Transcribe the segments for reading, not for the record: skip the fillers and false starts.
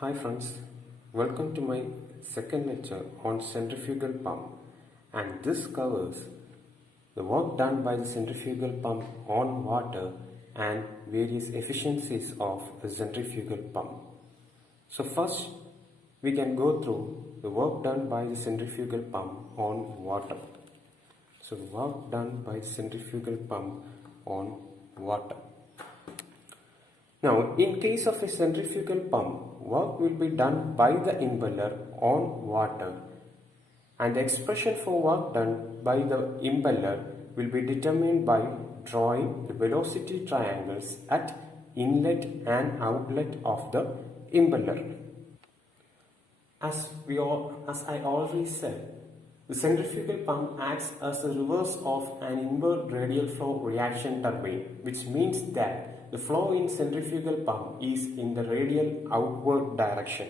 Hi friends, welcome to my second lecture on centrifugal pump, and this covers the work done by the centrifugal pump on water and various efficiencies of a centrifugal pump. So first we can go through the work done by the centrifugal pump on water. So the work done by the centrifugal pump on water. Now, in case of a centrifugal pump, work will be done by the impeller on water, and the expression for work done by the impeller will be determined by drawing the velocity triangles at inlet and outlet of the impeller. As I already said, the centrifugal pump acts as the reverse of an inward radial flow reaction turbine, which means that the flow in centrifugal pump is in the radial outward direction.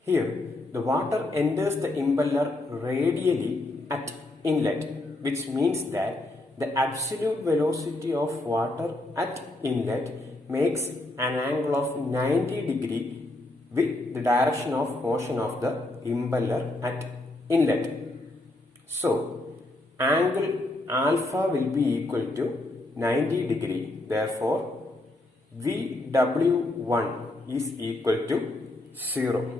Here, the water enters the impeller radially at inlet, which means that the absolute velocity of water at inlet makes an angle of 90° with the direction of motion of the impeller at inlet. So, angle alpha will be equal to 90°. Therefore, VW1 is equal to 0.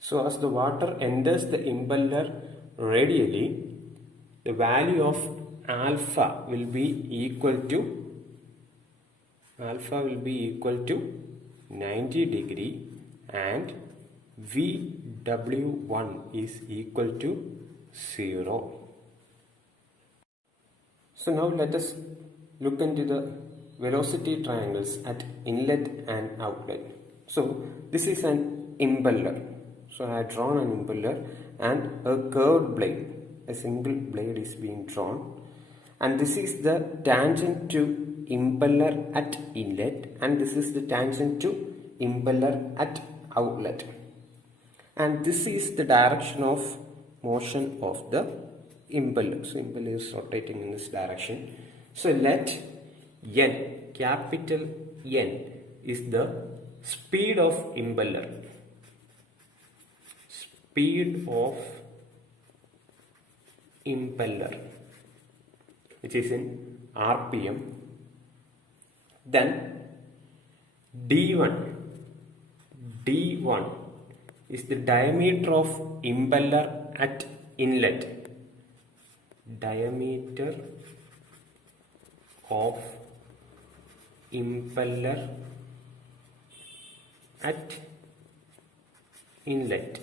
So, as the water enters the impeller radially, the value of alpha will be equal to 90° and VW1 is equal to 0. So now let us look into the velocity triangles at inlet and outlet. So this is an impeller. So I have drawn an impeller and a curved blade. A single blade is being drawn, and this is the tangent to impeller at inlet, and this is the tangent to impeller at outlet, and this is the direction of motion of the impeller. So impeller is rotating in this direction. So let N, capital N, is the speed of impeller. Speed of impeller, which is in RPM. Then D1 is the diameter of impeller at inlet. Diameter of impeller at inlet.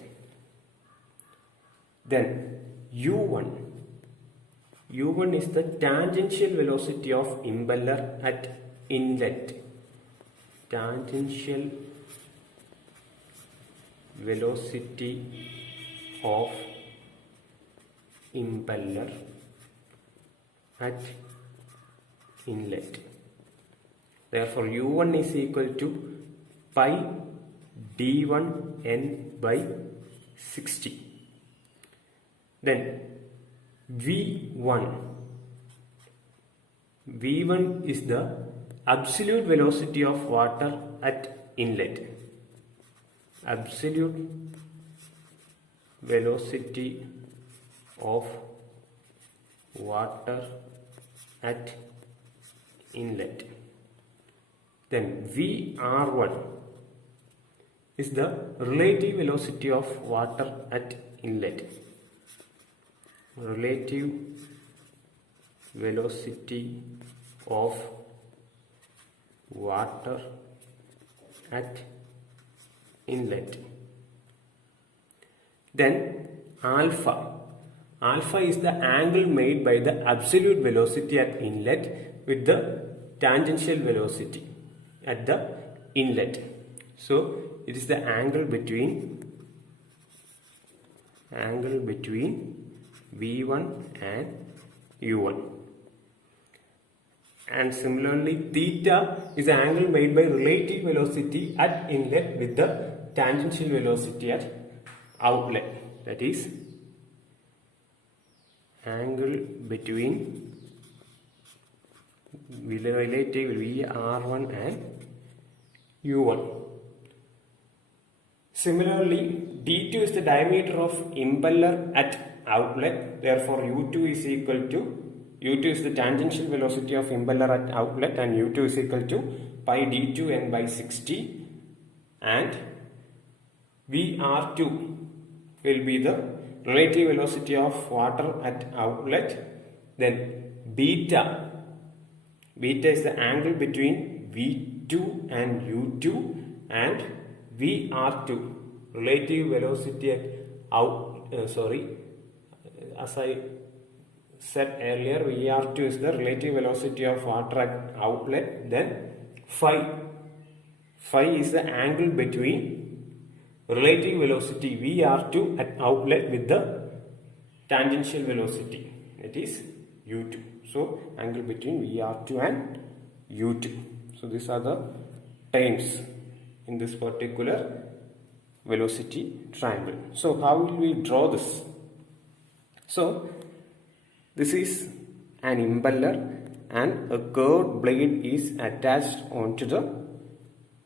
Then U1 is the tangential velocity of impeller at inlet. Tangential velocity of impeller at inlet. Therefore, U1 is equal to pi D1N by 60. Then V1 is the absolute velocity of water at inlet. Absolute velocity of water at inlet. Then VR1 is the relative velocity of water at inlet. Relative velocity of water at inlet. Then alpha is the angle made by the absolute velocity at inlet with the tangential velocity at the inlet. So it is the angle between V1 and U1. And similarly, theta is the angle made by relative velocity at inlet with the tangential velocity at outlet. That is angle between relative VR1 and U1. Similarly, d2 is the diameter of impeller at outlet. Therefore, u2 is equal to, u2 is the tangential velocity of impeller at outlet, and u2 is equal to pi d2 n by 60, and vr2 will be the relative velocity of water at outlet. Then beta is the angle between v2 and u2, and vr2 relative velocity at as I said earlier, vr2 is the relative velocity of water at outlet. Then phi is the angle between relative velocity vr2 at outlet with the tangential velocity, that is u2. So angle between vr2 and u2. So these are the terms in this particular velocity triangle. So how will we draw this? So this is an impeller and a curved blade is attached onto the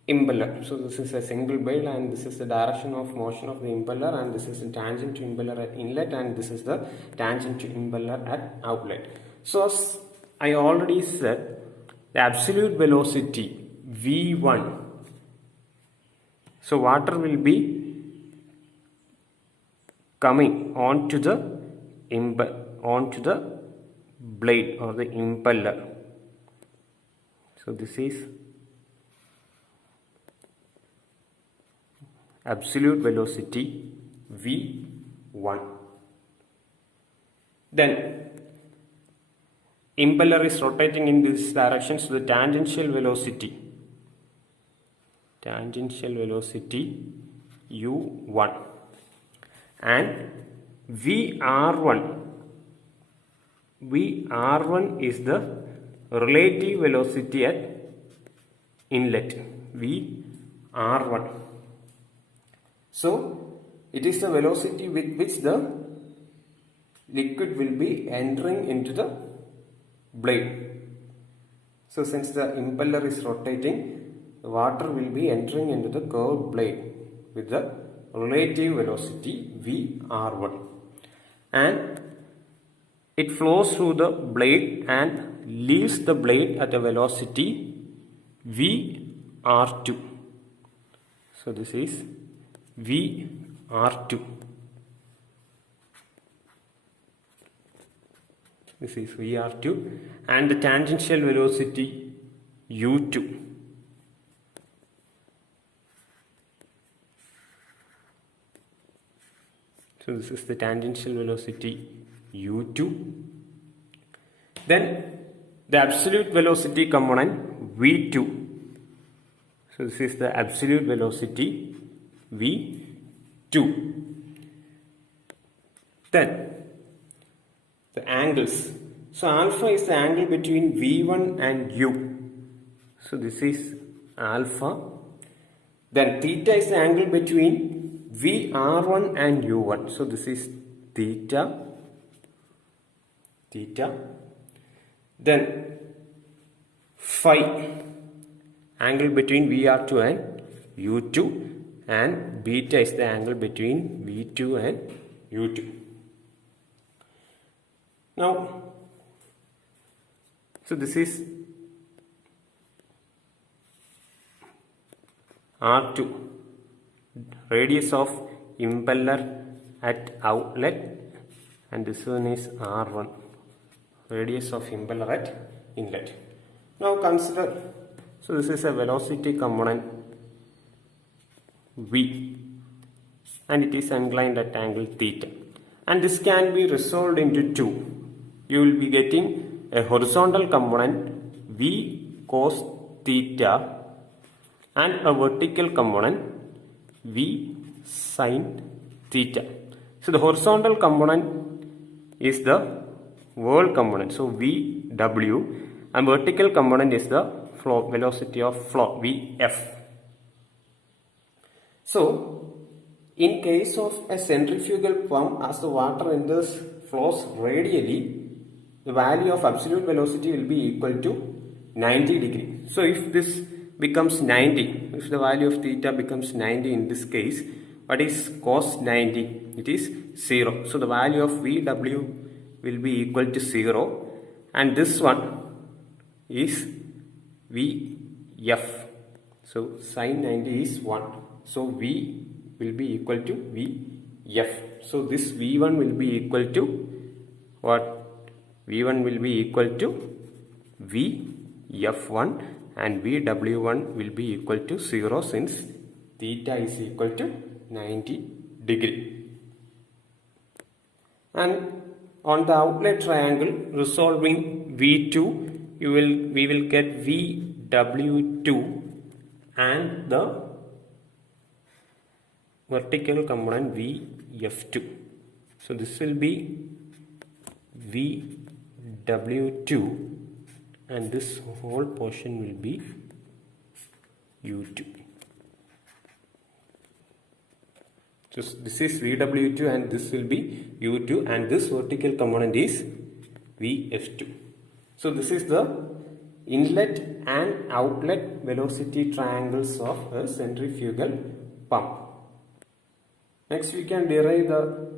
impeller. So this is a single blade, and this is the direction of motion of the impeller, and this is the tangent to impeller at inlet, and this is the tangent to impeller at outlet. So as I already said, the absolute velocity v1, so water will be coming onto the blade or the impeller. So this is absolute velocity v1. Then impeller is rotating in this direction, so the tangential velocity u1, and v1 is the relative velocity at inlet, v1. So it is the velocity with which the liquid will be entering into the blade. So since the impeller is rotating, the water will be entering into the curved blade with the relative velocity vr1, and it flows through the blade and leaves the blade at a velocity vr2. So this is vr2. This is vr2, and the tangential velocity u2. So this is the tangential velocity u2. Then the absolute velocity component v2. So this is the absolute velocity v2. Then the angles. So alpha is the angle between v1 and u. So this is alpha. Then theta is the angle between vr1 and u1. So this is theta. Then phi, angle between vr2 and u2, and beta is the angle between v2 and u2. Now, so this is r2, radius of impeller at outlet, and this one is r1, radius of impeller at inlet. Now consider, so this is a velocity component v, and it is inclined at angle theta, and this can be resolved into two. You will be getting a horizontal component v cos theta and a vertical component v sin theta. So the horizontal component is the whirl component, so vw, and vertical component is the flow, velocity of flow, vf. So in case of a centrifugal pump, as the water enters flows radially, the value of absolute velocity will be equal to 90 degree. So if this becomes 90, if the value of theta becomes 90 in this case, What is cos 90? It is 0. So the value of VW will be equal to 0. And this one is VF. So sin 90 is 1. So V will be equal to VF. So this V1 will be equal to what? V1 will be equal to VF1 and VW1 will be equal to 0 since theta is equal to 90 degree. And on the outlet triangle, resolving V2, we will get VW2 and the vertical component VF2. So this will be VW2 and this whole portion will be U2. So this is VW2 and this will be U2 and this vertical component is VF2. So this is the inlet and outlet velocity triangles of a centrifugal pump. Next we can derive the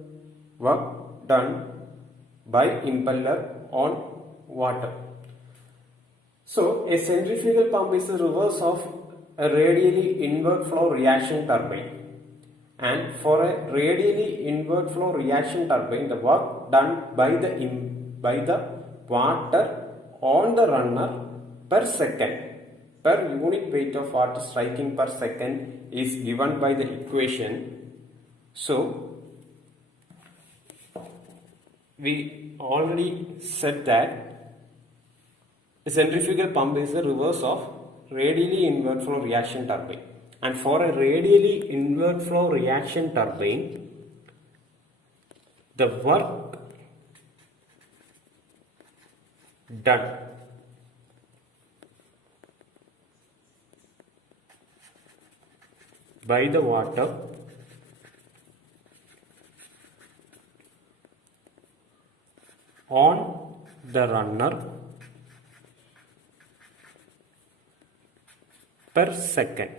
work done by impeller on water. So a centrifugal pump is the reverse of a radially inward flow reaction turbine. And for a radially inward flow reaction turbine, the work done by the water on the runner per second per unit weight of water striking per second is given by the equation. So we already said that a centrifugal pump is the reverse of radially inward flow reaction turbine. And for a radially inward flow reaction turbine, the work done by the water on the runner per second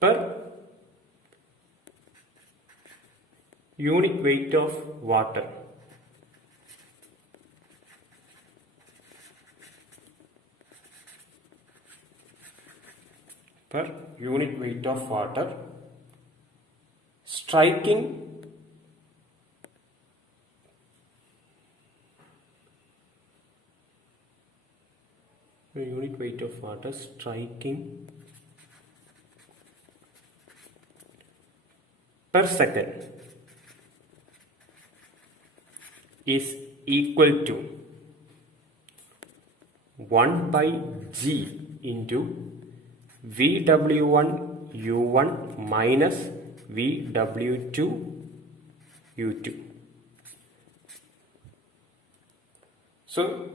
per unit weight of water striking unit weight of water striking per second is equal to 1 by G into VW1 U1 minus VW2 U2. So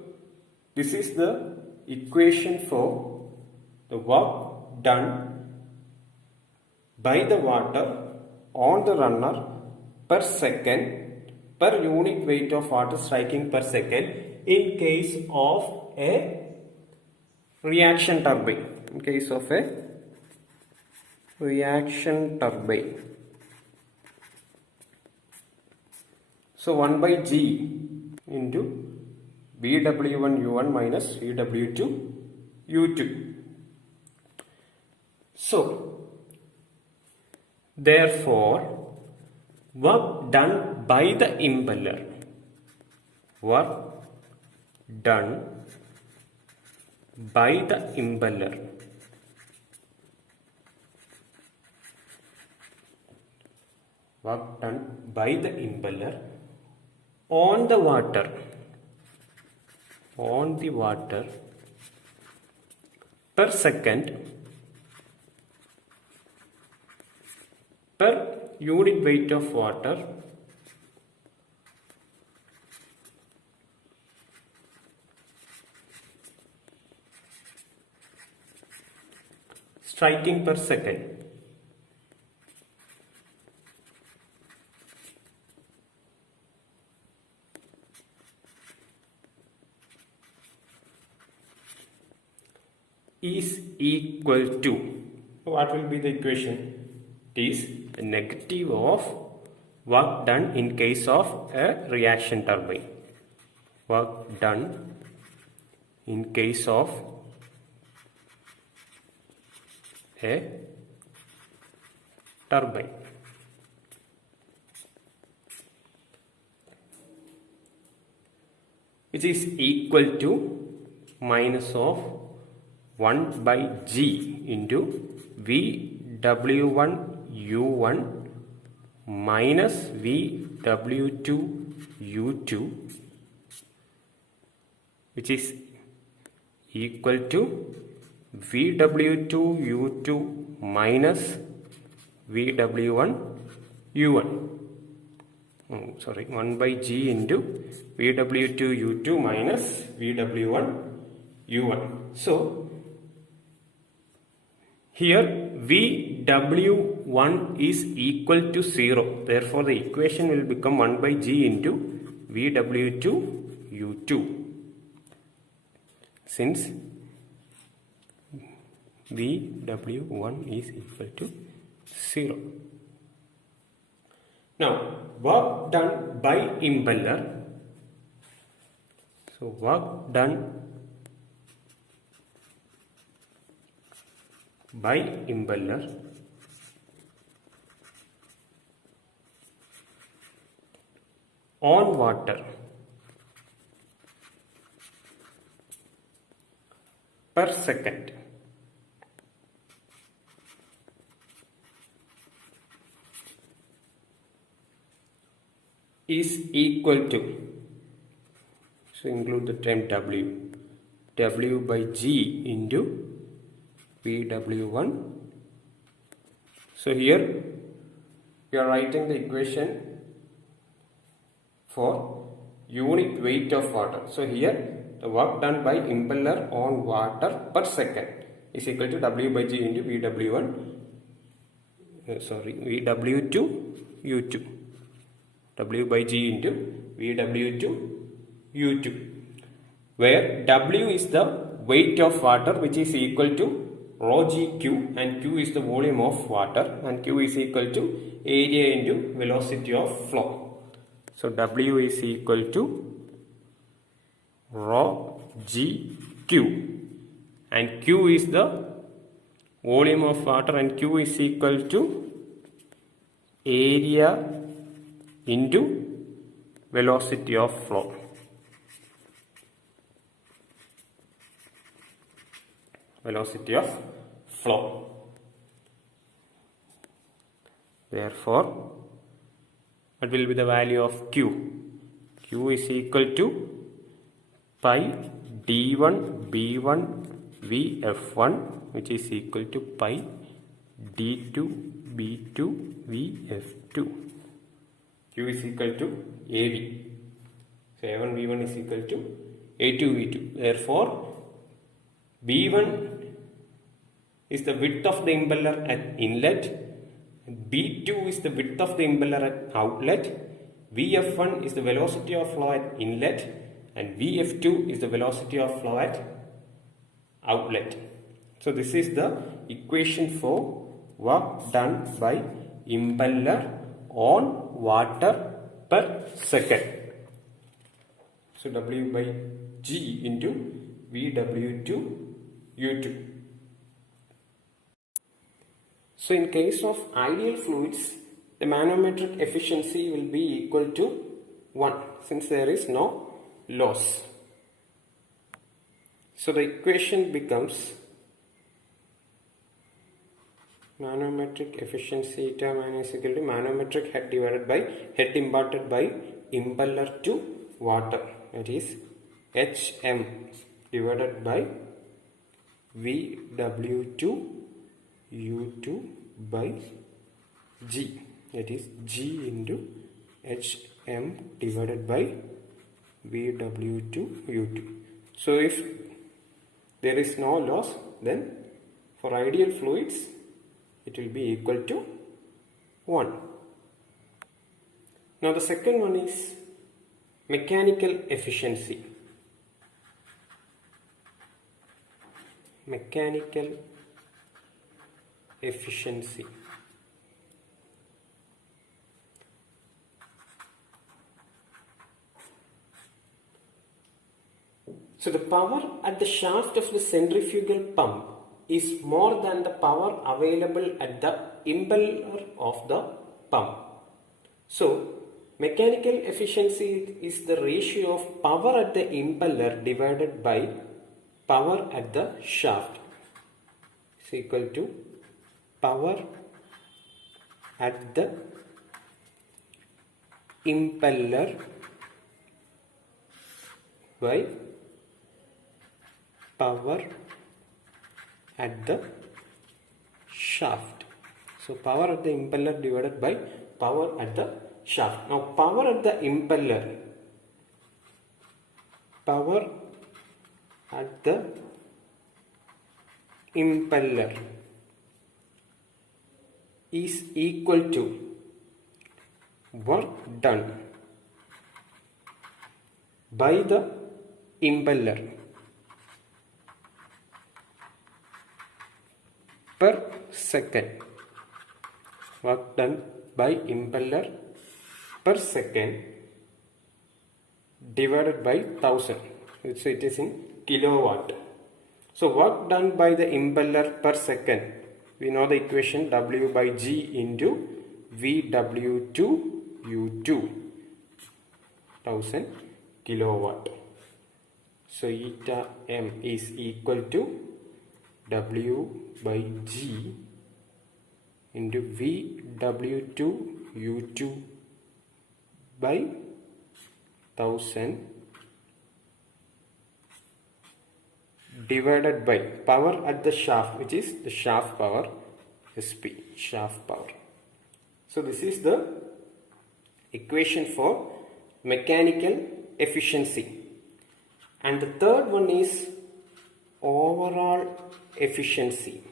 this is the equation for the work done by the water on the runner per second per unit weight of water striking per second in case of a reaction turbine. In case of a reaction turbine. So 1 by G into VW1 U1 minus VW2 U2. So therefore work done by the impeller on the water per second per unit weight of water striking per second is equal to what will be the equation? It is the negative of work done in case of a reaction turbine. Work done in case of a turbine. Which is equal to minus of 1 by G into VW1 U1 minus VW2 U2, which is equal to VW2 U2 minus VW1 U1. 1 by G into VW2 U2 minus VW1 U1. So here VW1 is equal to 0. Therefore, the equation will become 1 by G into VW2 U2. Since VW1 is equal to 0. Now, work done by impeller. So, work done by impeller on water per second is equal to, so include the term W by G into VW1. So here we are writing the equation for unit weight of water. So here the work done by impeller on water per second is equal to W by G into VW2 U2. W by G into VW2 U2, where W is the weight of water, which is equal to rho GQ, and Q is the volume of water, and Q is equal to area into velocity of flow. So W is equal to rho GQ, and Q is the volume of water, and Q is equal to area into velocity of flow. Velocity of flow. Therefore, what will be the value of Q? Q is equal to pi D1 B1 VF1, which is equal to pi D2 B2 VF2. Q is equal to AV. So A1 V1 is equal to A2 V2. Therefore, B1 is the width of the impeller at inlet. B2 is the width of the impeller at outlet. VF1 is the velocity of flow at inlet. And VF2 is the velocity of flow at outlet. So this is the equation for work done by impeller on water per second. So W by G into VW2 U2. So in case of ideal fluids, the manometric efficiency will be equal to 1, since there is no loss. So the equation becomes manometric efficiency eta minus equal to manometric head divided by head imparted by impeller to water, that is HM divided by VW2 U2 by G, that is G into HM divided by VW2 U2. So if there is no loss, then for ideal fluids it will be equal to 1. Now the second one is mechanical efficiency. Mechanical efficiency. So the power at the shaft of the centrifugal pump is more than the power available at the impeller of the pump. So mechanical efficiency is the ratio of power at the impeller divided by power at the shaft. Is equal to power at the impeller by power at the shaft. So power at the impeller divided by power at the shaft. Now power at the impeller, power at the impeller is equal to work done by the impeller per second. Work done by impeller per second divided by 1000. So it is in kilowatt. So work done by the impeller per second. We know the equation W by G into VW2 U2, 1000 kilowatt. So eta M is equal to W by G into VW2 U2 by 1000 divided by power at the shaft, which is the shaft power, SP, shaft power. So this is the equation for mechanical efficiency. And the third one is overall efficiency.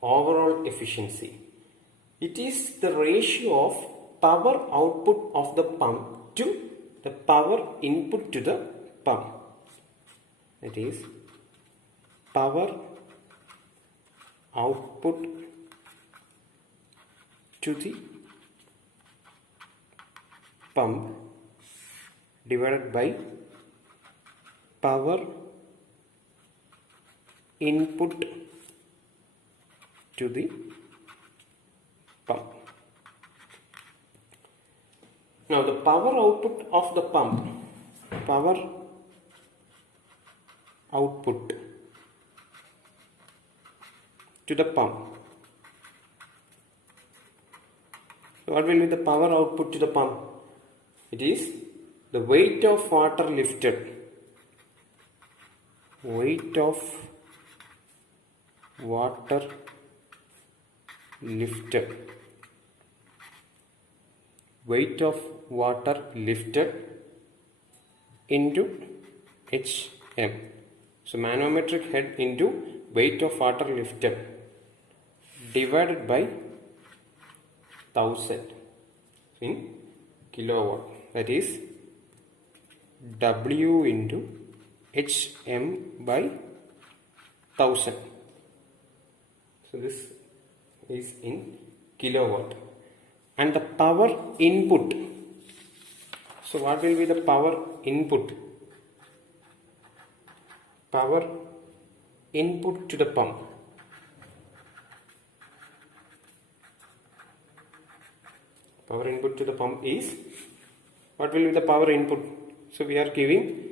Overall efficiency. It is the ratio of power output of the pump to the power input to the pump. That is power output to the pump divided by power input to the pump. Now the power output of the pump, power output to the pump. So what will be the power output to the pump? It is the weight of water lifted. Weight of water lifted. Weight of water lifted into HM. So manometric head into weight of water lifted divided by 1000 in kilowatt. That is W into HM by 1000. So this is in kilowatt. And the power input. So what will be the power input? Power input to the pump. Power input to the pump is, what will be the power input? So we are giving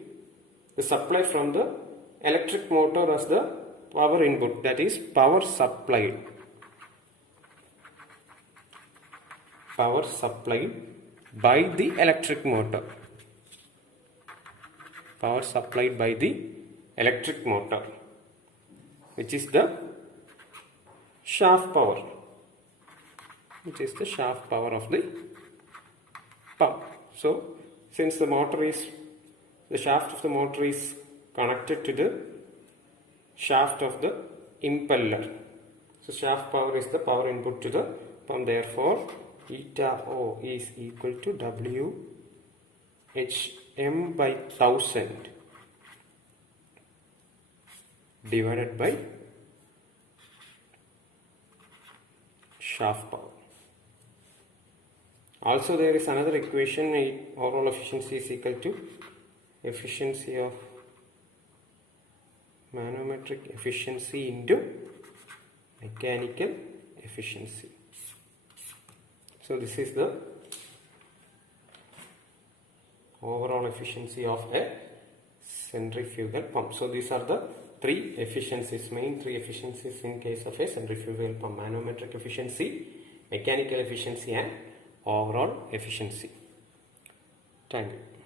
the supply from the electric motor as the power input, that is power supplied. Power supplied by the electric motor. Power supplied by the electric motor, which is the shaft power. Which is the shaft power of the pump. So since the motor is, the shaft of the motor is connected to the shaft of the impeller. So shaft power is the power input to the pump. Therefore, eta O is equal to W HM by 1000 divided by shaft power. Also there is another equation, overall efficiency is equal to efficiency of manometric efficiency into mechanical efficiency. So this is the overall efficiency of a centrifugal pump. So these are the three efficiencies, main three efficiencies in case of a centrifugal pump: manometric efficiency, mechanical efficiency and overall efficiency. Thank you.